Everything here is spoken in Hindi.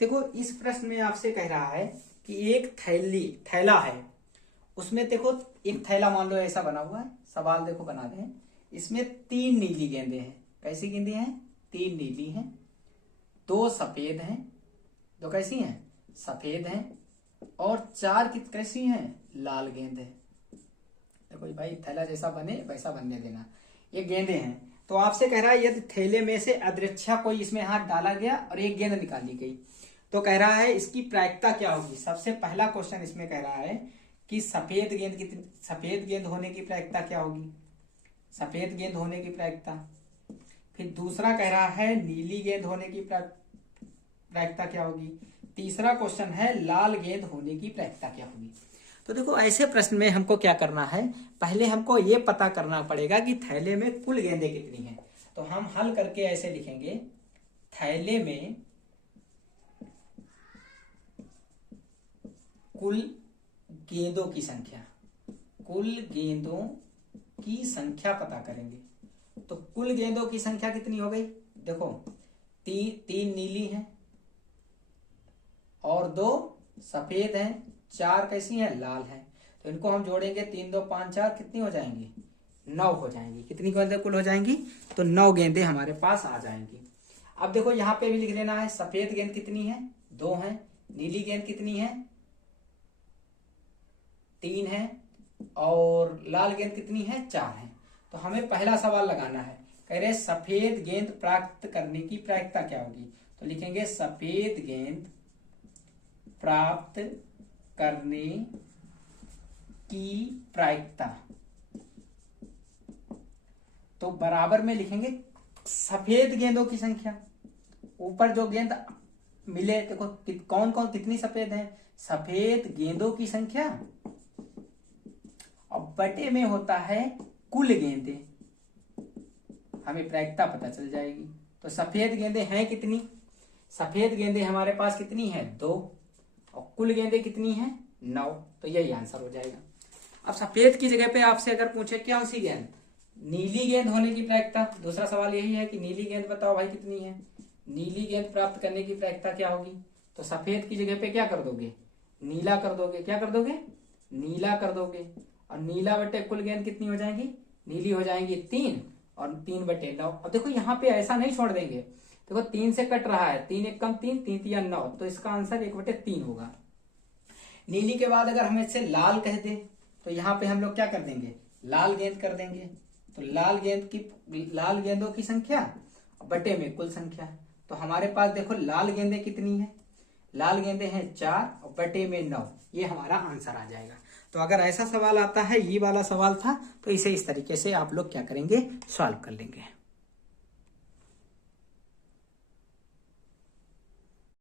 देखो इस प्रश्न में आपसे कह रहा है कि एक थैला है, उसमें देखो एक थैला मान लो ऐसा बना हुआ है। सवाल देखो बना रहे हैं, इसमें 3 नीली गेंदें हैं। कैसी गेंदें हैं? 3 नीली हैं, 2 सफेद हैं। 2 कैसी हैं? सफेद हैं। और 4 कैसी हैं? लाल गेंद है। देखो भाई थैला जैसा बने वैसा बनने देना। ये गेंदें हैं। तो आपसे कह रहा है यदि थैले में से अदृच्छा कोई इसमें हाथ डाला गया और एक गेंद निकाली गई, तो कह रहा है इसकी प्रायिकता क्या होगी। सबसे पहला क्वेश्चन इसमें कह रहा है कि सफेद गेंद होने की प्रायिकता क्या होगी। सफेद गेंद होने की प्रायिकता। फिर दूसरा कह रहा है नीली गेंद होने की प्रायिकता क्या होगी। तीसरा क्वेश्चन है लाल गेंद होने की प्रायिकता क्या होगी। तो देखो ऐसे प्रश्न में हमको क्या करना है, पहले हमको ये पता करना पड़ेगा कि थैले में कुल गेंदें कितनी हैं। तो हम हल करके ऐसे लिखेंगे, थैले में कुल गेंदों की संख्या। कुल गेंदों की संख्या पता करेंगे। तो कुल गेंदों की संख्या कितनी हो गई? देखो 3 नीली हैं और 2 सफेद हैं, 4 कैसी हैं? लाल हैं। तो इनको हम जोड़ेंगे, 3 2 5 4 कितनी हो जाएंगी? 9 हो जाएंगी। कितनी गेंदें कुल हो जाएंगी? तो 9 गेंदें हमारे पास आ जाएंगी। अब देखो यहाँ पे भी लिख लेना है, सफेद गेंद कितनी है? 2 है। नीली गेंद कितनी है? 3 है। और लाल गेंद कितनी है? 4 है। तो हमें पहला सवाल लगाना है, कह रहे सफेद गेंद प्राप्त करने की प्रायिकता क्या होगी। तो लिखेंगे सफेद गेंद प्राप्त करने की प्रायिकता। तो बराबर में लिखेंगे सफेद गेंदों की संख्या। ऊपर जो गेंद मिले, देखो कौन कौन कितनी सफेद हैं? सफेद गेंदों की संख्या, और बटे में होता है कुल गेंदें। हमें प्रायिकता पता चल जाएगी। तो सफेद गेंदें हैं कितनी? सफेद गेंदें हमारे पास कितनी है? 2। और कुल गेंदें कितनी हैं? 9। तो यही आंसर हो जाएगा। अब सफेद की जगह पे आपसे अगर पूछे कौन सी गेंद, नीली गेंद होने की प्रायिकता। दूसरा सवाल यही है कि नीली गेंद बताओ भाई कितनी है। नीली गेंद प्राप्त करने की प्रायिकता क्या होगी। तो सफेद की जगह पे क्या कर दोगे? नीला कर दोगे। क्या कर दोगे? नीला कर दोगे। और नीला बटे कुल गेंद कितनी हो जाएंगी? नीली हो जाएंगी 3 और 3 बटे 9। अब देखो यहाँ पे ऐसा नहीं छोड़ देंगे, देखो 3 से कट रहा है, 3 एक कम 3, 3 3 9, तो इसका आंसर 1/3 होगा। नीली के बाद अगर हम इससे लाल कह दें तो यहाँ पे हम लोग क्या कर देंगे? लाल गेंद कर देंगे। तो लाल गेंदों की संख्या बटे में कुल संख्या। तो हमारे पास देखो लाल गेंदें कितनी है? लाल गेंदें हैं 4 और बटे में 9। ये हमारा आंसर आ जाएगा। तो अगर ऐसा सवाल आता है, ये वाला सवाल था, तो इसे इस तरीके से आप लोग क्या करेंगे? सॉल्व कर लेंगे।